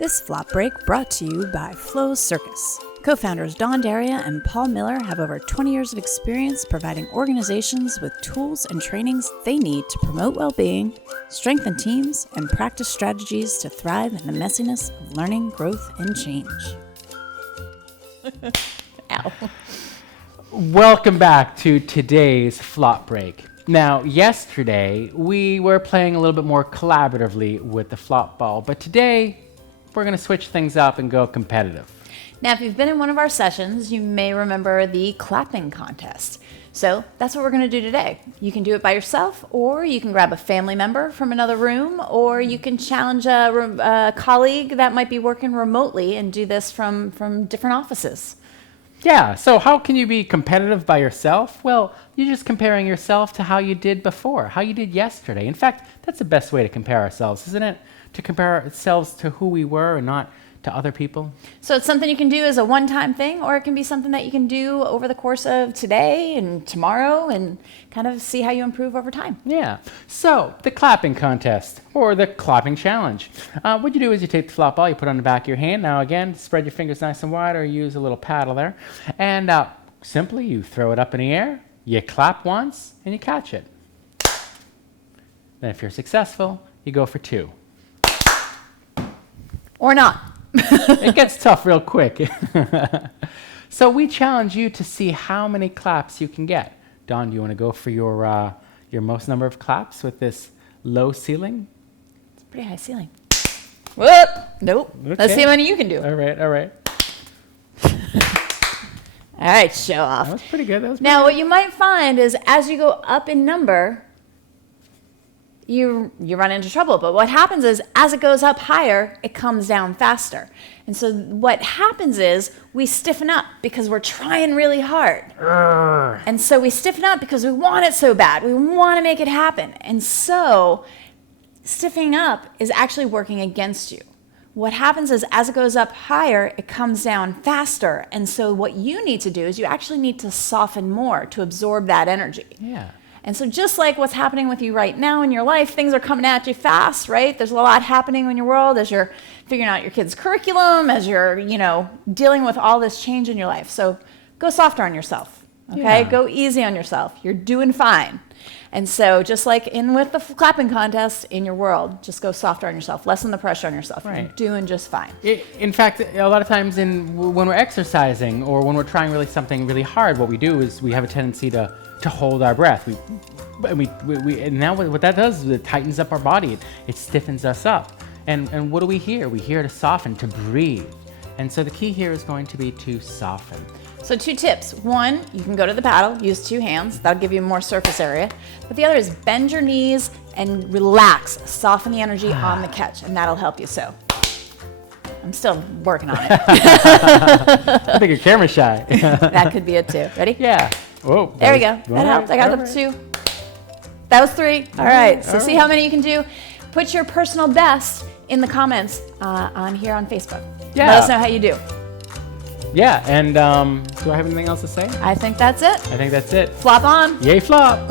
This flop break brought to you by Flow Circus. Co-founders Don Daria and Paul Miller have over 20 years of experience providing organizations with tools and trainings they need to promote well-being, strengthen teams, and practice strategies to thrive in the messiness of learning, growth, and change. Ow. Welcome back to today's flop break. Now, yesterday we were playing a little bit more collaboratively with the flop ball, but today we're going to switch things up and go competitive. Now, if you've been in one of our sessions, you may remember the clapping contest. So that's what we're going to do today. You can do it by yourself, or you can grab a family member from another room, or you can challenge a colleague that might be working remotely and do this from different offices. Yeah, so how can you be competitive by yourself? Well, you're just comparing yourself to how you did before, how you did yesterday. In fact, that's the best way to compare ourselves, isn't it? To compare ourselves to who we were and not to other people. So it's something you can do as a one-time thing, or it can be something that you can do over the course of today and tomorrow and kind of see how you improve over time. Yeah, so the clapping contest or the clapping challenge. What you do is you take the flop ball, you put it on the back of your hand. Now again, spread your fingers nice and wide or use a little paddle there. And simply you throw it up in the air, you clap once, and you catch it. Then if you're successful, you go for two. Or not. It gets tough real quick. So we challenge you to see how many claps you can get. Don, do you want to go for your most number of claps with this low ceiling? It's a pretty high ceiling. Whoop! Nope. Okay. Let's see how many you can do. All right. All right, show off. That was pretty good. Now, what you might find is as you go up in number, you run into trouble. But what happens is as it goes up higher, it comes down faster. And so what happens is we stiffen up because we're trying really hard. And so we stiffen up because we want it so bad. We want to make it happen. And so stiffening up is actually working against you. What happens is as it goes up higher, it comes down faster. And so what you need to do is you actually need to soften more to absorb that energy. Yeah. And so just like what's happening with you right now in your life, things are coming at you fast, right? There's a lot happening in your world as you're figuring out your kids' curriculum, as you're, dealing with all this change in your life. So go softer on yourself, okay? Yeah. Go easy on yourself. You're doing fine. And so just like with the clapping contest in your world, just go softer on yourself. Lessen the pressure on yourself. Right. You're doing just fine. In fact, a lot of times when we're exercising or when we're trying something really hard, what we do is we have a tendency to hold our breath. And now what that does is it tightens up our body. It stiffens us up. And what do we hear? We hear to soften, to breathe. And so the key here is going to be to soften. So 2 tips. 1, you can go to the paddle, use 2 hands. That'll give you more surface area. But the other is bend your knees and relax. Soften the energy on the catch, and that'll help you. So I'm still working on it. I think you're camera shy. That could be it too. Ready? Yeah. Whoa. There we go. That helped. I got up to 2. That was 3. All right. So see how many you can do. Put your personal best in the comments on here on Facebook. Yeah. Let us know how you do. Yeah. And do I have anything else to say? I think that's it. I think that's it. Flop on. Yay, flop.